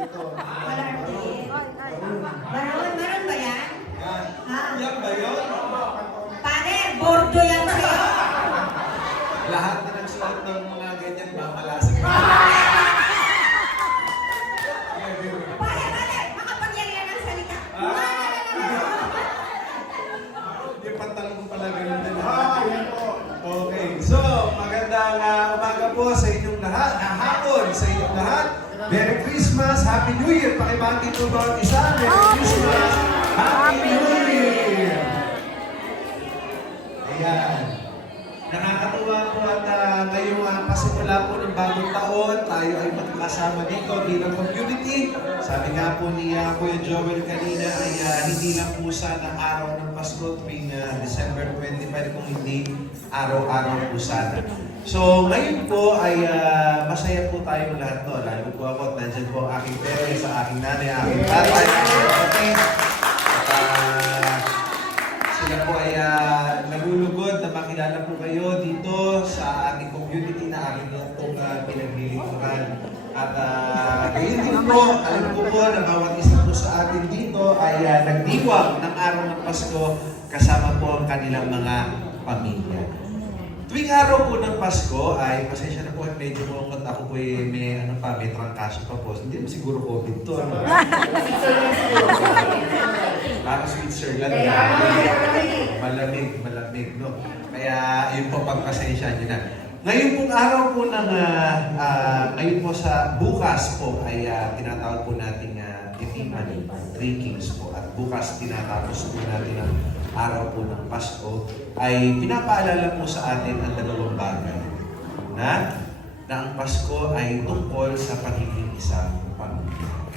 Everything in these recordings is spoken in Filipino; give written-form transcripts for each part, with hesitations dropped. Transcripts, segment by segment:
ito. Malartin. Maroon ba yan? Ha? Yan ba yun? Pare, bordo yan sa'yo. Lahat na nagsuot ng mga ganyan ba, malasig. Pare, makapangyarihan ang salita. Yung pantalon ko pala ganun din. Yan po. Okay, so magandang umaga po sa inyong lahat, hapon sa inyong lahat. Merry Christmas, Happy New Year. Pakibati po bawat isa. Merry Christmas, Happy New Year. Ayan. Nakakatuwa po at ngayong pasimula po ng bagong taon, tayo ay magkakasama dito bilang community. Sabi nga po ni Kuya Joel kanina ay hindi lang po sana araw ng Pasko tuwing December 25 kung hindi araw-araw po sana. So ngayon po ay masaya po tayong lahat to. Lalo po ako at nandyan po ang aking parents, sa aking nanay, aking tatay, aking at sila po ay nagulugod na makilala po kayo dito sa ating community na aking pong pinaglilingkuran. At gayon din po, alam ko po na bawat isa po sa atin dito ay nagdiwang ng araw ng Pasko kasama po ang kanilang mga pamilya. Tuwing araw po ng Pasko ay pasensya na po at medyo mulungot ako po may trangkaso pa po. Hindi mo siguro COVID to. Parang Switzerland. Malamig, no? Kaya yun po pagpasensya nyo na. Ngayon pong araw po ngayon po sa bukas po ay tinatawag po natin Epiphany, 3 Kings po. At bukas tinatapos po natin ang araw po ng Pasko ay pinapaalala po sa atin ang dalawang bagay na ang Pasko ay tungkol sa pagiging isang pamilya.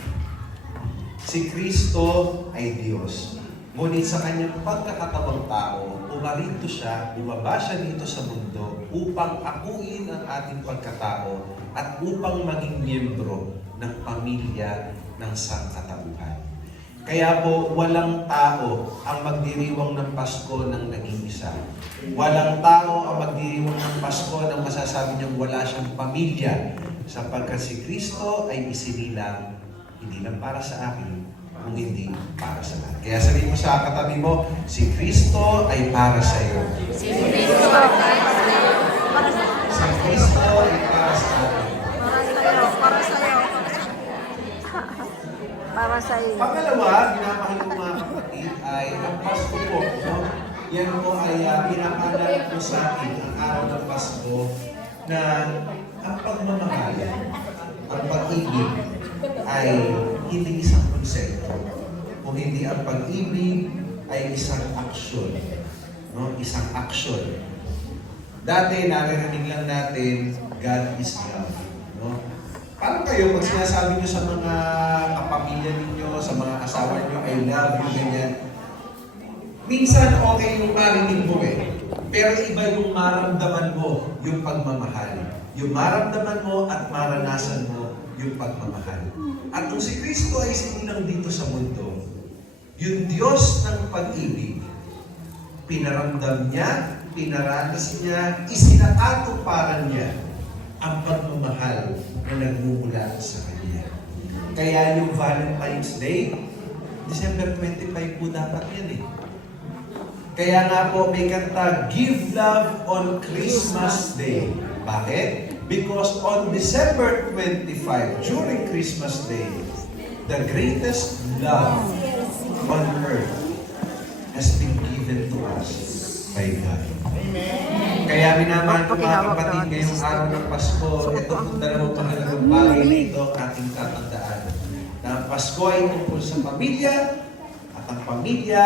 Si Kristo ay Diyos. Ngunit sa kanyang pagkakatawang tao, pumarito siya, bumaba siya dito sa mundo upang akuin ang ating pagkatao at upang maging miyembro ng pamilya ng sangkatauhan. Kaya po, walang tao ang magdiriwang ng Pasko ng naging isa. Walang tao ang magdiriwang ng Pasko ng masasabi niyang wala siyang pamilya sapagkat si Kristo ay isinilang hindi lang para sa akin, kung hindi para sa lahat. Kaya sabihin mo sa katabi mo, si Kristo ay para sa iyo. Si Kristo ay para sa iyo. Si Kristo ay para sa atin. Para sa iyo. Para sa iyo. Pangalawa, minamahal ko mga kapatid, ay ang Pasko po. No? Yan po ay pinapaalala po sa atin ang araw ng Pasko na ang pagmamahal, ang pag-ibig ay hindi isang konsepto. Kung hindi ang pag-ibig ay isang aksyon. No? Isang aksyon. Dati, naririnig lang natin, God is love. No? Paano kayo, pag sinasabi nyo sa mga kapamilya ninyo, sa mga asawa nyo, I love you, ganyan. Minsan, okay yung marinig mo pero iba yung maramdaman mo, yung pagmamahal. Yung maramdaman mo at maranasan mo yung pagmamahal. At kung si Kristo ay sinilang dito sa mundo, yung Diyos ng pag-ibig, pinaramdam niya, pinaranas niya, isinakatuparan niya ang pagmamahal na nagmumula sa Kanya. Kaya yung Valentine's Day, December 25 po dapat yan Kaya nga po may kanta, Give Love on Christmas Day. Bakit? Because on December 25, during Christmas Day, the greatest love on earth has been given to us by God. Kaya minamahal ko mga kapatid ngayong araw ng Pasko, ito po dalawang mahalagang bagay na ito ang ating tatandaan. Na ang Pasko ay tungkol sa pamilya at ang pamilya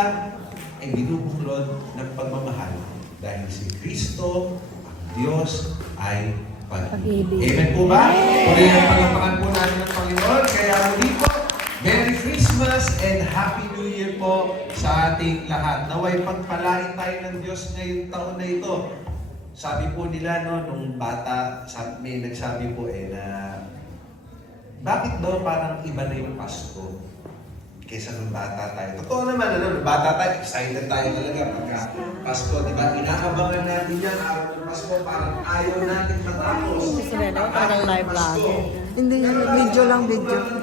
ay binubuklod ng pagmamahal dahil si Kristo, ang Diyos, ay pag-ibig. Amen po ba? Purihan ang palapakan po natin ng Panginoon. Kaya muli po, Merry Christmas and Happy New Year po sa ating lahat. Naway pagpalain tayo ng Diyos ngayong taon na ito. Sabi po nila, nung bata, may nagsabi po na bakit daw parang iba na yung Pasko kaysa nung bata tayo. Totoo naman, nung bata tayo, excited tayo talaga pagka Pasko, di ba? Inaabangan natin yan, araw ng Pasko, parang ayaw natin matapos. Parang live vlog. Hindi yan, video lang, video. Ang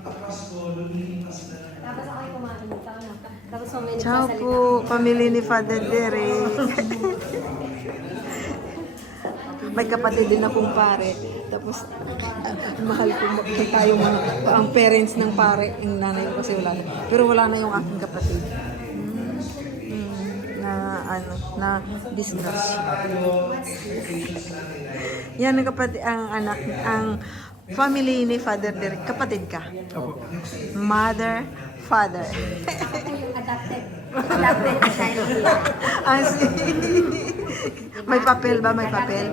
Pasko, lumilipas na. Tapos ako yung kumain. Tapos mamaya Ciao nagsasalita. po, pamilya ni Father Derek. May kapatid din akong pare. Tapos, mahal ko tayo mga, ang parents ng pare, yung nanay ko kasi wala na. Pero wala na yung aking kapatid. Na disgrasya. Yan ang kapatid, ang anak, ang family ni Father Derek. Kapatid ka? Mother, father. Adopted. Adopted child. May papel ba? May papel?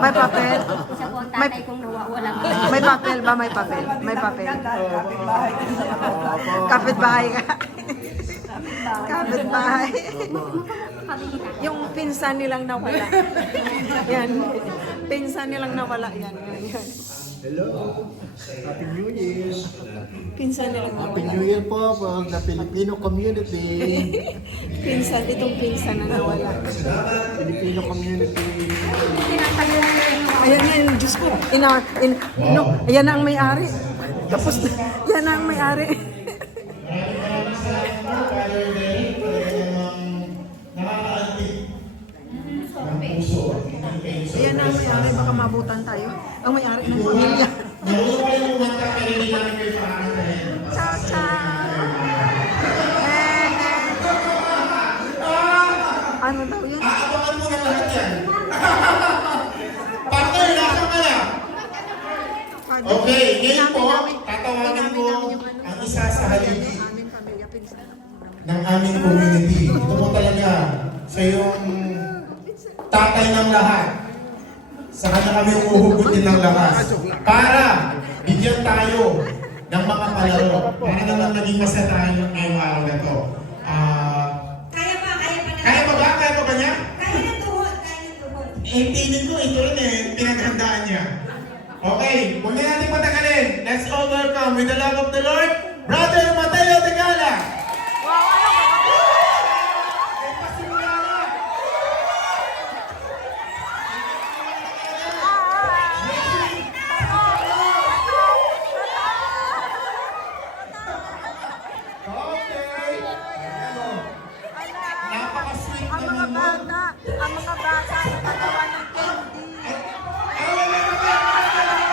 May papel? Isa po ang tatay kong nawawala. May papel ba? May papel? May papel? Kapitbahay ka? Kapitbahay. Yung pinsan nilang nawala. Yan. Pinsan nilang nawala. Yan. Yan. Hello. Happy New Year. Pinsan nilang Happy nawala. New Year po for the Filipino community. Pinsan. Itong pinsan na nawala. Filipino community. Ayan yan, Diyos ko. No, ayan na ang may-ari. Tapos, yan na ang may-ari. Ayan na ang may-ari, baka mabutan tayo. Ang may-ari ng pamilya. Ciao, ciao. Ano daw yun? Aabangan mo na lahat yan. Partner, nasa ka na. Okay, ngayon po, tatawagan ko ang isa sa haligi Aming pamilya, pinsan. ng aming community. Ito po talaga sa yung tatay ng lahat. Sa kanya kami umuhugutin ng lakas. Para bigyan tayo ng mga palaro. Para naman naging masaya tayo ngayong araw na to. Kaya pa na. Kaya ba ba? Kaya ba ba niya? Kaya na tuhod, kaya na tuhod. Eh, tingin ko ito rin eh, pinaghandaan niya. Okay, huwag na natin patagalin. Let's all welcome with the love of the Lord, Brother Mateo Tagala. Eh, pasimula na. Okay. Ayan o. Napaka-sweet Ang mga naman mo. bata, ang mga bata, nagagawa ng candy. Nagagawa ng candy.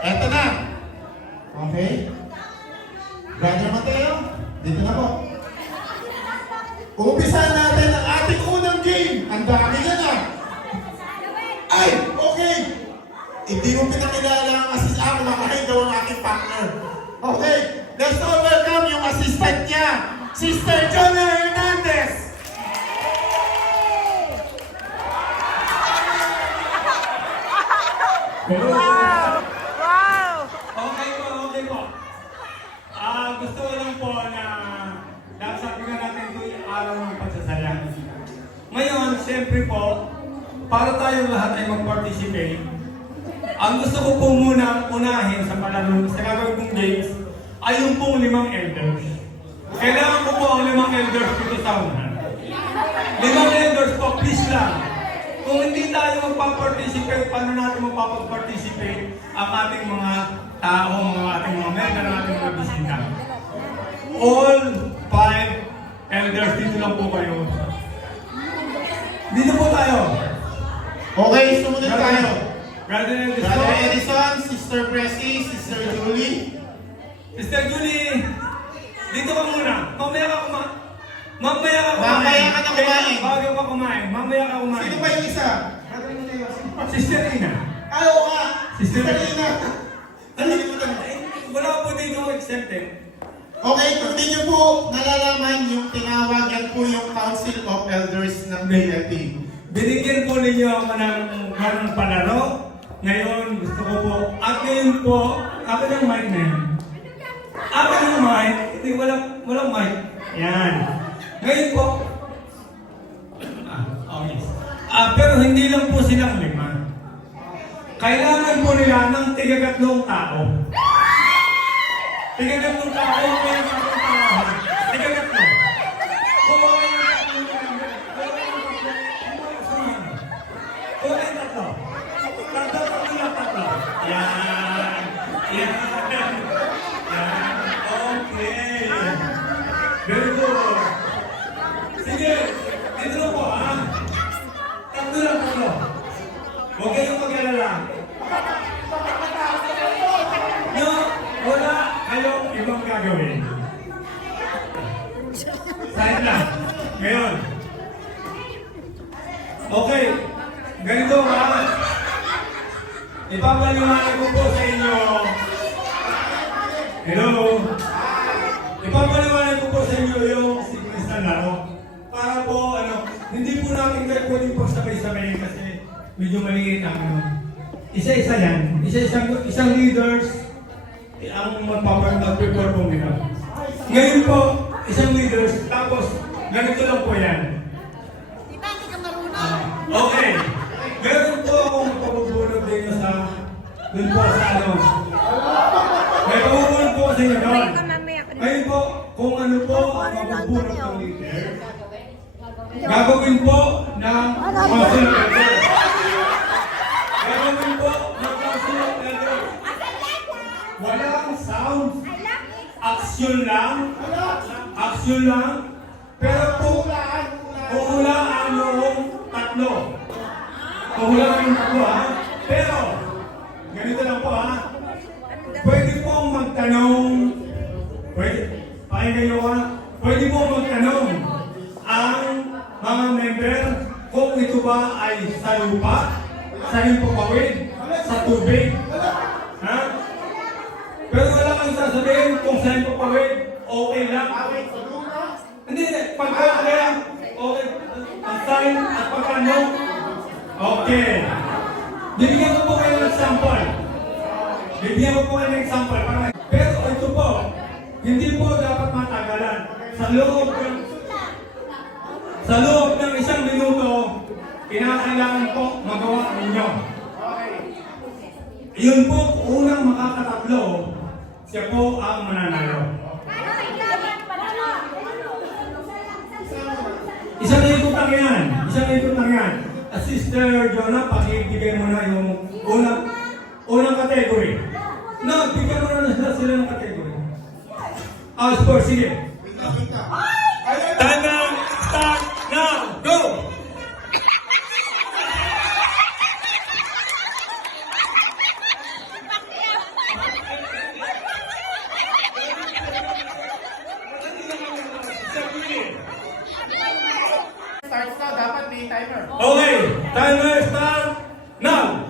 Eto na. Okay. Brother Mateo, dito na po. Umpisahan natin ang ating unang game. Ang dami na na. Ay, okay. Hindi mo pinakilala ang assist ako. Makahin daw ang aking partner. Okay. Let's all welcome yung assistant niya, Sister Jonah Hernandez. Wow! Wow! Okay po. Gusto ko lang po na sabi nga natin ito yung araw ng pagsasaya. Ngayon, siyempre po, para tayong lahat ay mag-participate, ang gusto ko po muna unahin sa palaro sa gagawin kong games ay yung pong 5 elders. Kailangan ko po ang 5 elders dito sa unahan. 5 elders po, please lang. Kung hindi tayo magpa-participate, paano natin magpapag-participate ang ating mga tao, mga ating mga member, ang ating mga bisita? All 5 elders, dito lang po kayo. Dito po tayo. Okay, sumunod tayo. Brother Edison. Brother Edison, Sister Pressy, Sister Julie. Sister Julie, dito ka muna. Mamaya ka kumain. Mamaya ka na kumain. Bago ka kumain. Mamaya ka kumain. Sino ba yung isa? Brother Mateo, sino ba? Sister Ina. Ay, oo nga. Sister Ina. Nalimutan mo. Wala po dito exempted. Okay, kung di niyo po nalalaman yung tinawag, yan po yung Council of Elders ng BLT. Binigyan po ninyo ako ng ganong palaro. Ngayon, gusto ko po. At ngayon po, ako ng mic na yan. Ako ng mic. Hindi, walang mic. Yan. Ngayon po. Oh yes. Pero hindi lang po silang 5. Kailangan po nila ng tiga-3 tao. Tigagat mo ka, kung kayo sa akong tao. Tigagat mo. Kung kayo yung tatlo. Kung kayo tatlo. Tatlo. Yan. Yan. Yan. Okay. Very good. Sige. Dito na po, ha? Tatlo. Huwag kayong mag-alala. No, wala kayong ibang gagawin. Side lang. Ngayon. Okay. Ganito ha. Ipapaliwanag ko po sa inyo. Hello. Ipapaliwanag ko po sa inyo yung sequence na laro. Para po, hindi po natin kayo pwedeng pagsabay-sabay kasi medyo maliit ang isa-isa yan. Isang leaders ang magpaperform nila. Ngayon po, isang leaders, tapos ganito lang po yan. Okay. Meron po akong pabubunod dito sa dun po sa may pabubunod po sa inyo doon. Ngayon po, kung ano po ang pabubunod ng leader, gagawin po ng council leader. Gagawin po ng council leader. Walang sound. Action lang. Pero puhulaan yung tatlo. Puhulaan yung tatlo ha. Pero, ganito lang po ha. Pwede pong magtanong. Pakinggan nyo ha. Pwede pong magtanong ang mga member kung ito ba ay sa lupa, sa himpapawid, sa tubig. Ha? Pero wala kang sasabihin kung sa himpapawid, okay lang. Hindi, pagka okay, ang sign at pagkano, okay. Bibigyan ko po kayo ng sample. Pero ito po, hindi po dapat matagalan. Sa loob ng 1 minuto, kinakailangan po magawa ninyo. Yun po, unang makakatatlo, siya po ang mananalo. Isang ikot lang yan. Sister Jonah, pakibigay mo na yung unang category. No, bigyan mo na sila ng category. Sports, sige. Timer, start now, go! Okay, timer start now.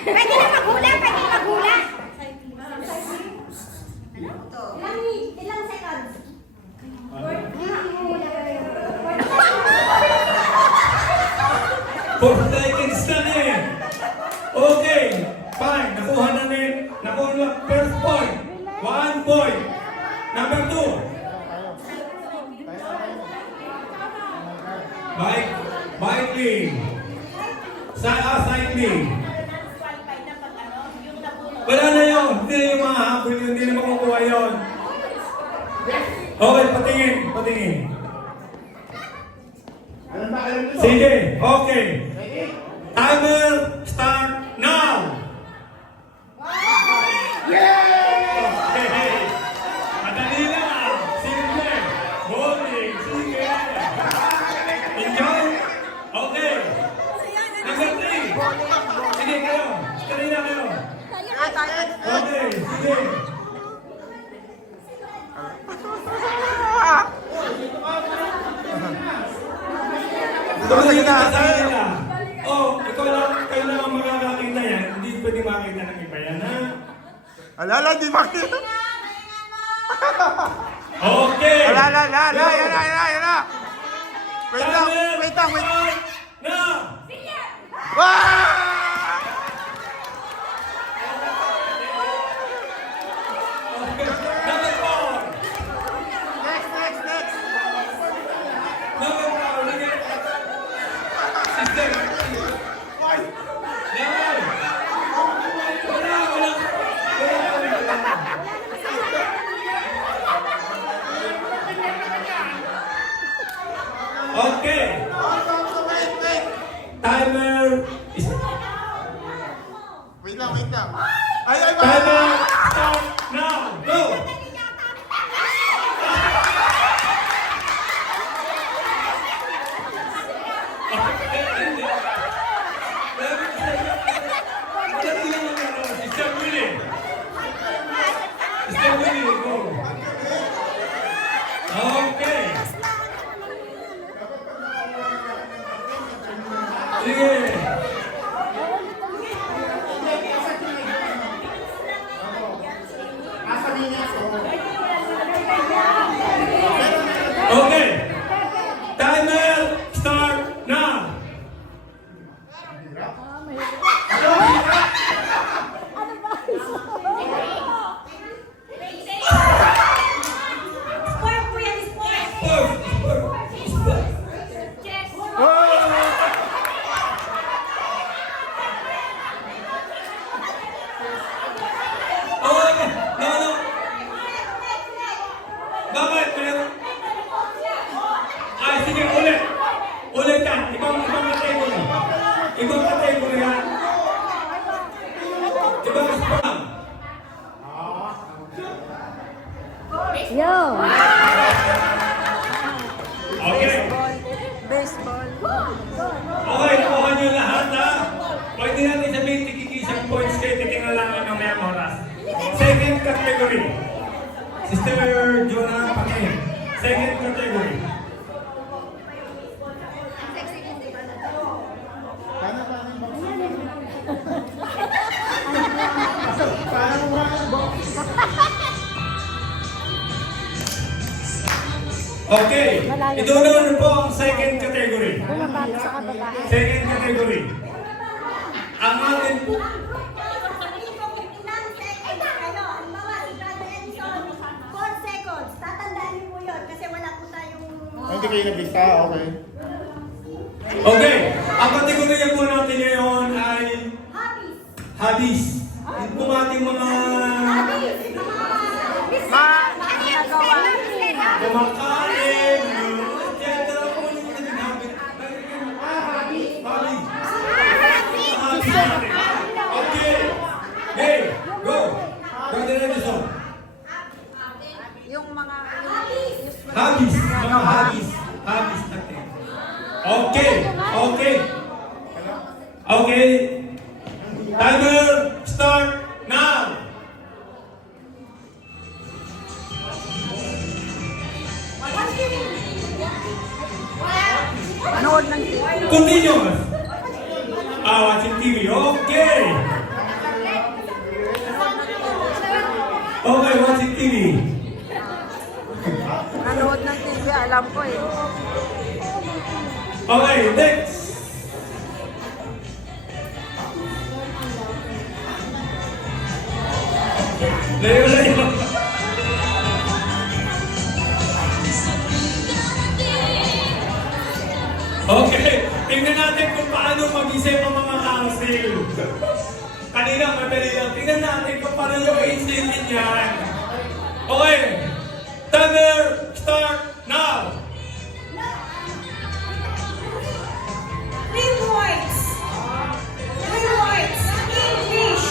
Pwede na maghula. Ilang seconds? 4 seconds na eh. Okay, fine. Nakuha na first point. 1 point. Number 2. Biking. Cycling. Wala na yun. Hindi na yung mga habol yun. Hindi na makukuha yun. Okay, patingin. Sige, okay. Timer, start now! Okay. Madali lang. Simple. Bowling. Sige. Enjoy. Okay. Number 3. Sige kayo. Kanina kayo. Okay, sige. Tumingin ka sa kanila. Ikaw lang, kayo lang ang makakakita yan. Hindi pwede makita ng iba yan, ha? Alala, di makita. Okay! Alala, yan na. Wait lang. Na! Wow! Number 4! Next. Number 4, sige. Sister. Level. Ay, Timer, start now. Go! Step Willie. Step Willie, go. Okay. Sige. Okay. Timer, start now. Sport po yan, sport. Okay. No. Bakit? Meron? Ay, sige, ulit. Ulit yan. Ibang category. Ibang category yan. Ibang sport. Yo! Okay. Baseball. Okay, nakuha niyo lahat ha. Pwede natin sabihin tigigis ang points kayo, titingnan lang ng may oras. Second category. Sister Jonah Pakin. Second category. Okay, ito naman po ang second category. Bumabalo sa kabataan. Second category. Ang atin po, Ilang seconds kayo. Halimbawa, si Brother Edison, 4 seconds. Tatandaan niyo po yun kasi wala po tayong... Hindi kayo nabisa, okay. okay, ang kategorya po natin ngayon ay Hobbies. hobbies. Yung po ating mga kumakain, etc. po yung naging habit. Hobbies. Hobbies natin. Okay. Hey, go. Brother Edison. Yung mga... Hobbies. Mga hobbies. Hobbies natin. Okay. Okay. Okay. Timer, start now. Manood ng TV. Continuous. Watching TV. Okay. Okay, watching TV. Nanood ng TV, alam ko eh. Okay, next. Layo. Okay, tingnan natin kung paano mag-isip ang mga council. Kanina, madali lang. Tingnan natin kung paano yung isipin yan. Okay, timer, start now. 3 words. 3 words. English.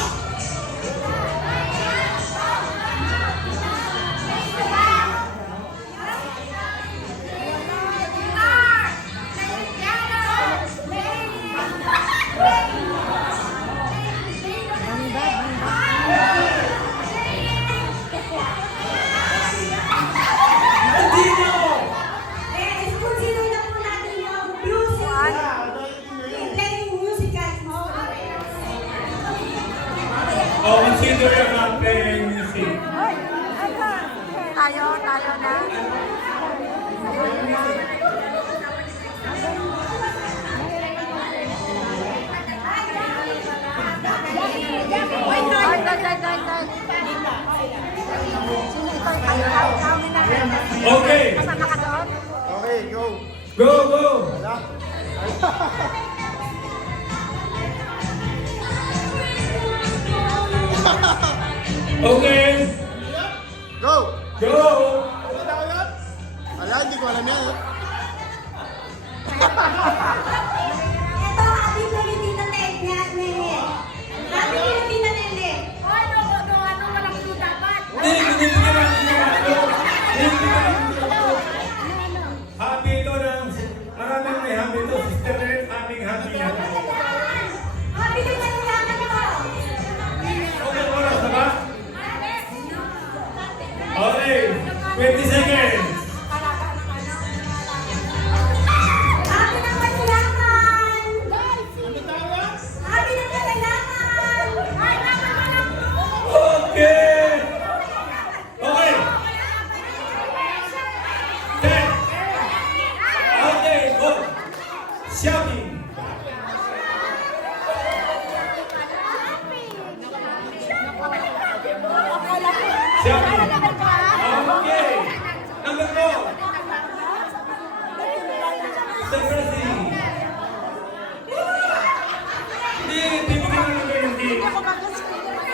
Consider na po natin yung music. Playing musical instruments. Oh, consider you're not playing music. Tayo na. Okay, Kasama ka doon? Okay, go. go. Okay, Go! go. Kita ko yun? Ala, hindi ko alam yan. Ito, happy birthday Tita Ted niya, Nene. Happy birthday Tita Nene. Shopee. Okay. Number 4. Sir Prezi. Hindi, bibigyan mo na yung game.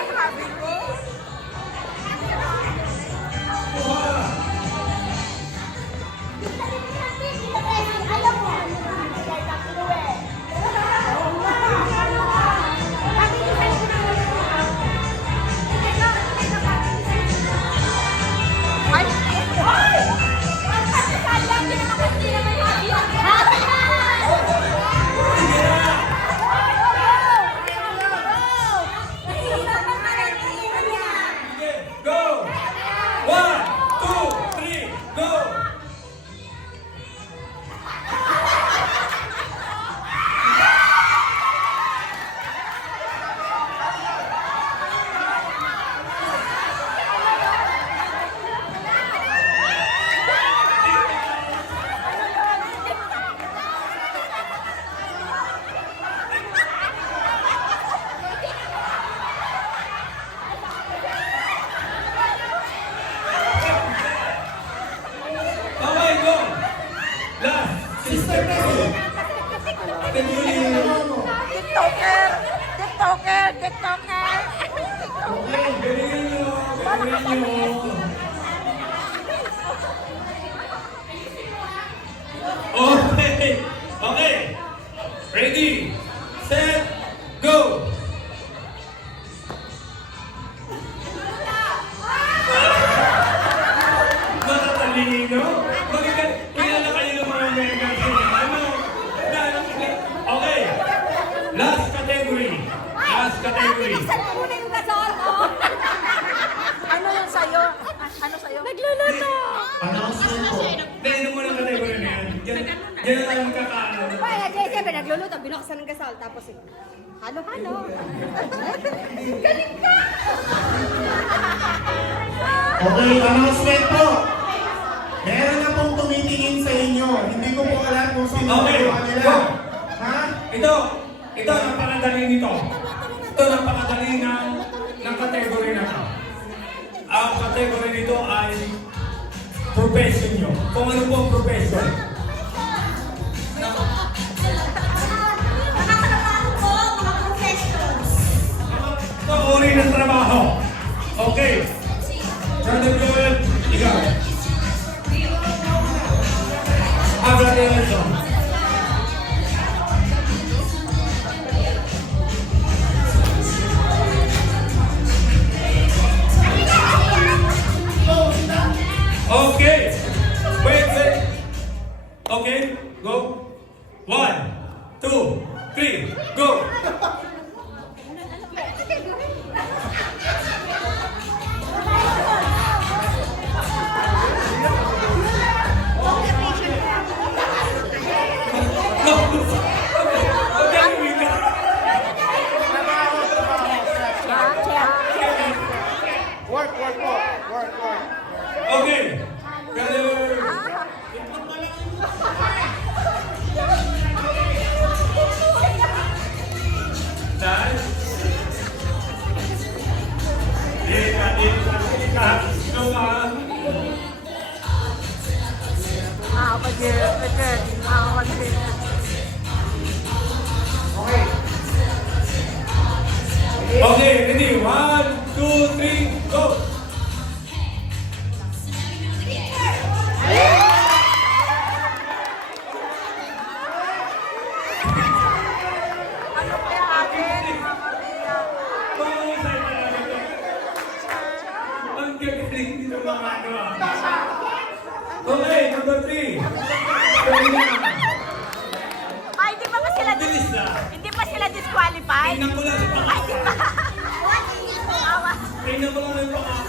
Okay, go! 1, 2, 3, go! Okay, go! Last, Sister Prezi. TikToker! TikToker! TikToker! Galingan nyo! Galingan nyo! Okay! Okay! Ready! Set! Go! Matatalino? Kilala kayo ng mga mega ano? Okay! Last category! Last category! Binuksan mo muna yung gasol, oh. Ano yung sa'yo? Ano sa'yo? Nagluluto. Announcement po. Dahil mo lang category na yan. Yan ang tayo magkakaano. Kaya, siyempre, nagluluto. Binuksan ng gasol. Tapos, halo-halo. Galing ka! Okay, announcement po. Meron na pong tumitingin sa inyo. Hindi ko po alam kung sino Okay, po nila. go. Ha? Ito ang pakadali nito. Ito ang pakadali ng category na ito. Ang category nito ay profession nyo. Kung ano po ang profession. Nakakalabahan ko, mga professions. Ito ang uri ng trabaho. Okay. Brother Joel, ikaw. Brother Nelson. Okay. Wait. Okay, go. 1, 2, 3, go. Work po. Work. Okay. Brother. Dan. Ika. Ikaw ka. Okay, ready? 1, 2, 3, go! Ang gagaling dito mga ano ah. Okay, number 3. Ay, di pa ba sila, Bilis na. hindi pa sila disqualified? Tingnan ko lang yung Ay, di ba? Awa. Tingnan ko lang yung pangalan.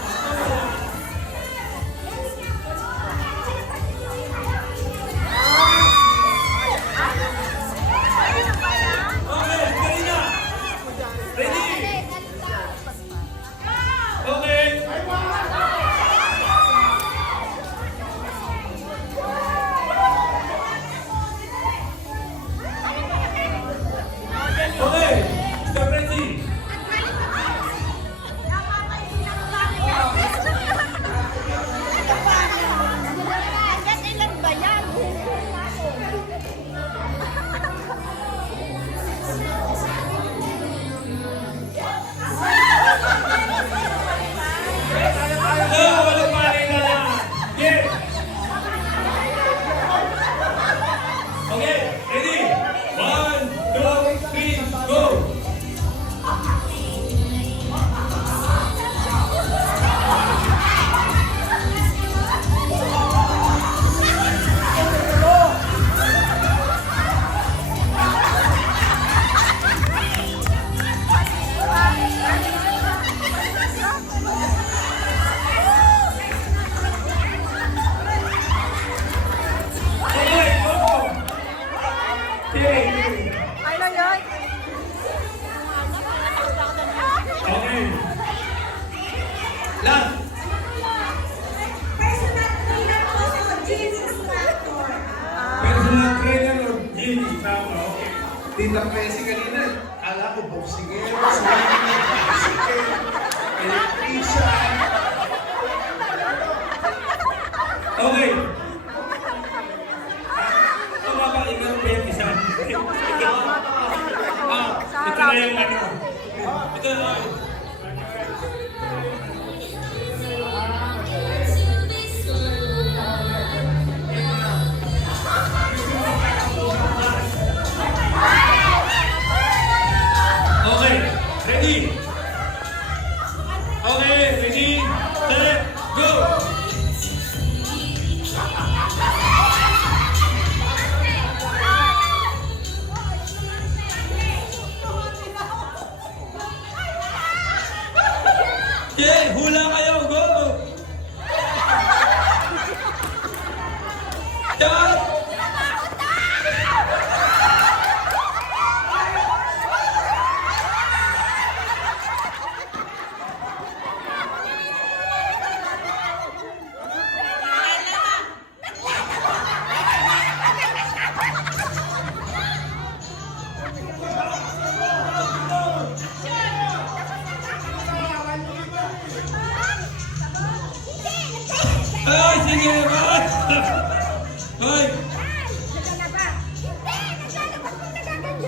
Okay, ready na. Ready? Okay. Okay, Mr. Prezi. Last. Personal trainer po o gym instructor. Personal trainer or gym instructor. Okay. Tita Presi kanina, kala ko boxingero, swimming, bicycle, electrician. Okay. Mapapaingat ko yung isa. Ito na yung ano. Ito na. Okay, ready? Okay, ready, set, go! Okay, hula kayo, go! Start! Ay, sige, boss! Hoy!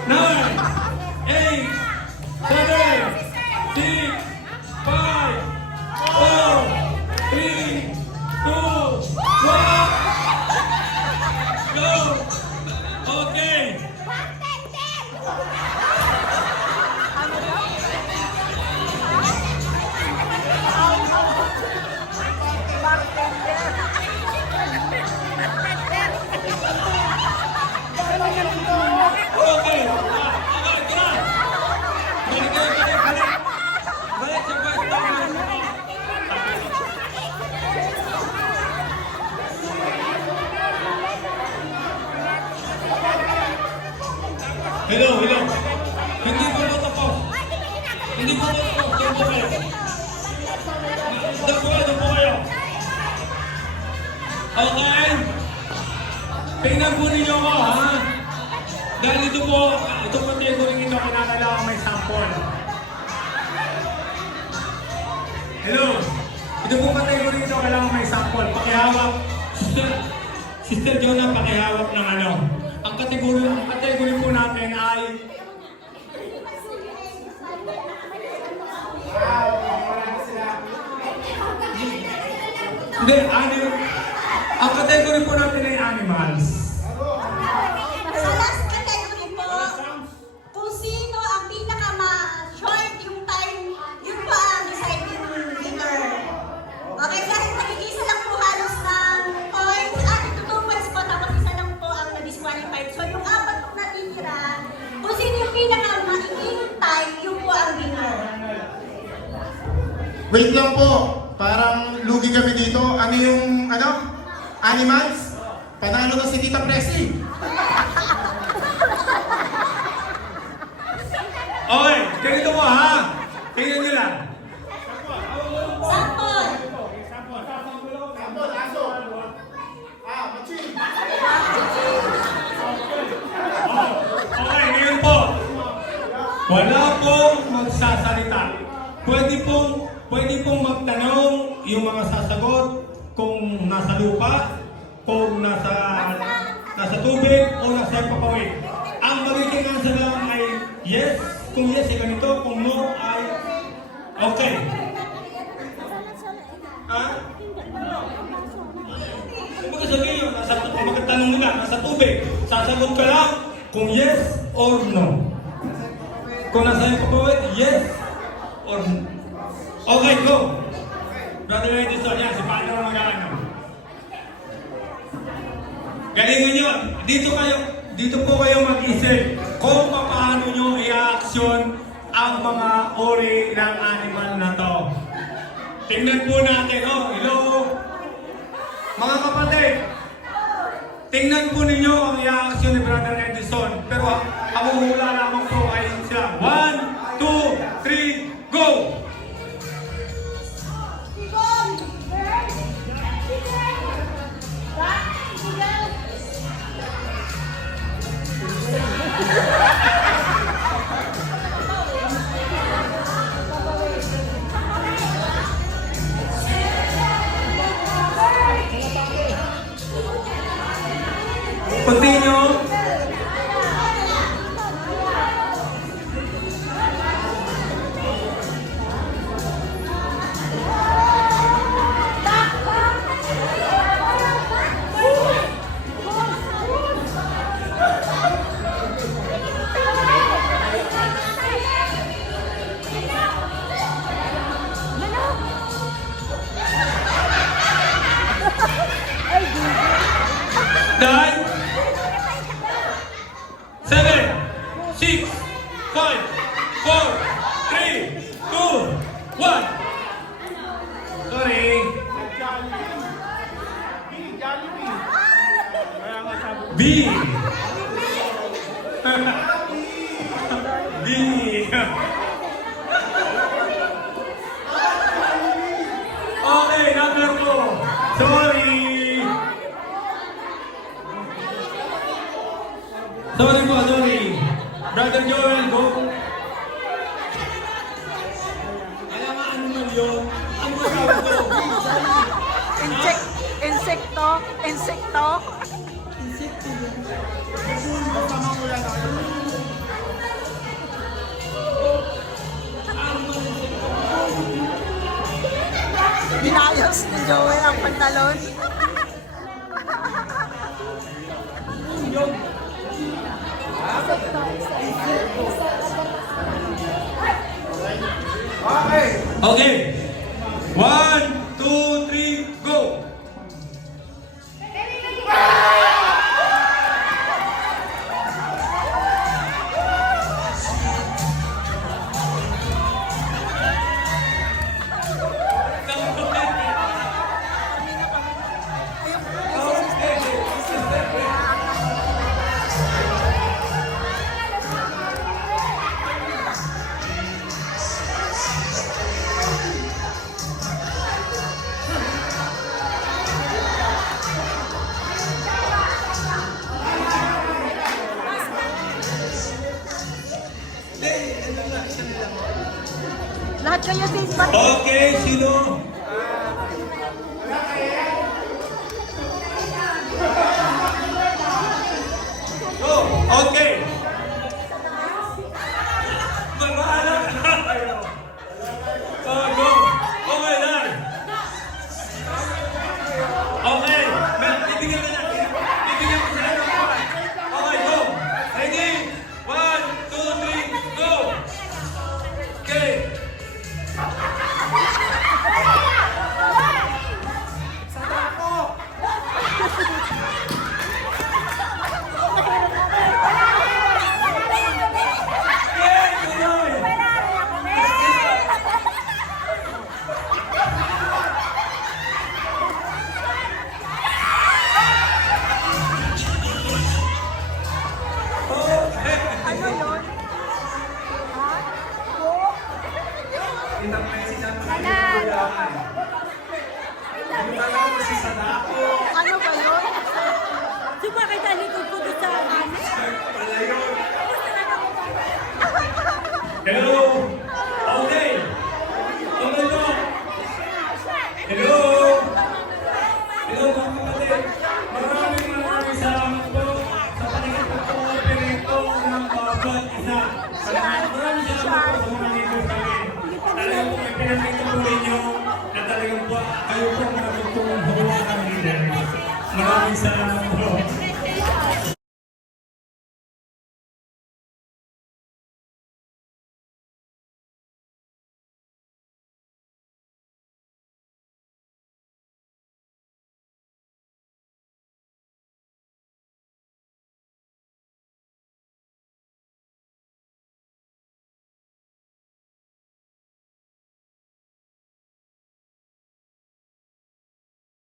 9, 8, 7, 6, 5, 4, 3, 2, 1, go! Okay! Okay! Balik ka! Balik sa pwesto! Hello, hello! Hindi po tapos! Hindi po tapos! Doon po kayo! Doon po kayo! Okay? Tingnan po ninyo ako, ha? Dahil ito po tayo rin ito, kinakailangan may sample. Hello? Ito po kategory ito, kailangan may sample. Pakihawak. Sister Jonah, pakihawak ng ano. Ang kategory po natin ay... Hindi, ang kategory po natin ay animals. Sa last category po, kung sino ang pinaka-short yung time, yun po ang deciding winner. Okay, dahil nag-iisa lang po halos ng points, ito 2 points po, tapos isa lang po ang na-disqualified. So yung 4 po natitira, kung sino yung pinaka-maingin time, yun po ang winner. Wait lang po, parang lugi kami dito. Ano yung, animals? Panalo na si Tita Presi. Okay, ganito po ha. Tingnan nyo lang. Sample! Okay, ngayon po. Wala pong magsasalita. Pwede pong magtanong yung mga sasagot kung nasa lupa, kung nasa tubig, o nasa papawid. Ang magiging answer lang ay yes. Kung yes, ay ganito. Kung no, ay okay. Ha? Kung sabihin yun, magkatanong nila, nasa tubig, sasagot ka lang kung yes or no. Kung nasa papawid, yes or no. Okay, go! Brother Edison, yan, si Paano ang mag-ano. Galingan nyo, dito po kayo mag-isip kung paano nyo i-action ang mga uri ng animal na to. Tingnan po natin, hello? Mga kapatid, tingnan po ninyo ang i-action ni Brother Edison. Pero ang hula lamang po ay siya. 1, 2, 3, go! 9, 7, 6, 5, 4, 3, 2, 1. Sorry. B. B. Okay, number 2. Sorry. Sorry po, sorry. Brother Joel, go. Alam nga ano man yun? Ano ba tawag to? Insekto. Binayos ni Joey ang pantalon. Okay. 1, 2, 3, go. Lahat kayo din pa. Okay, sino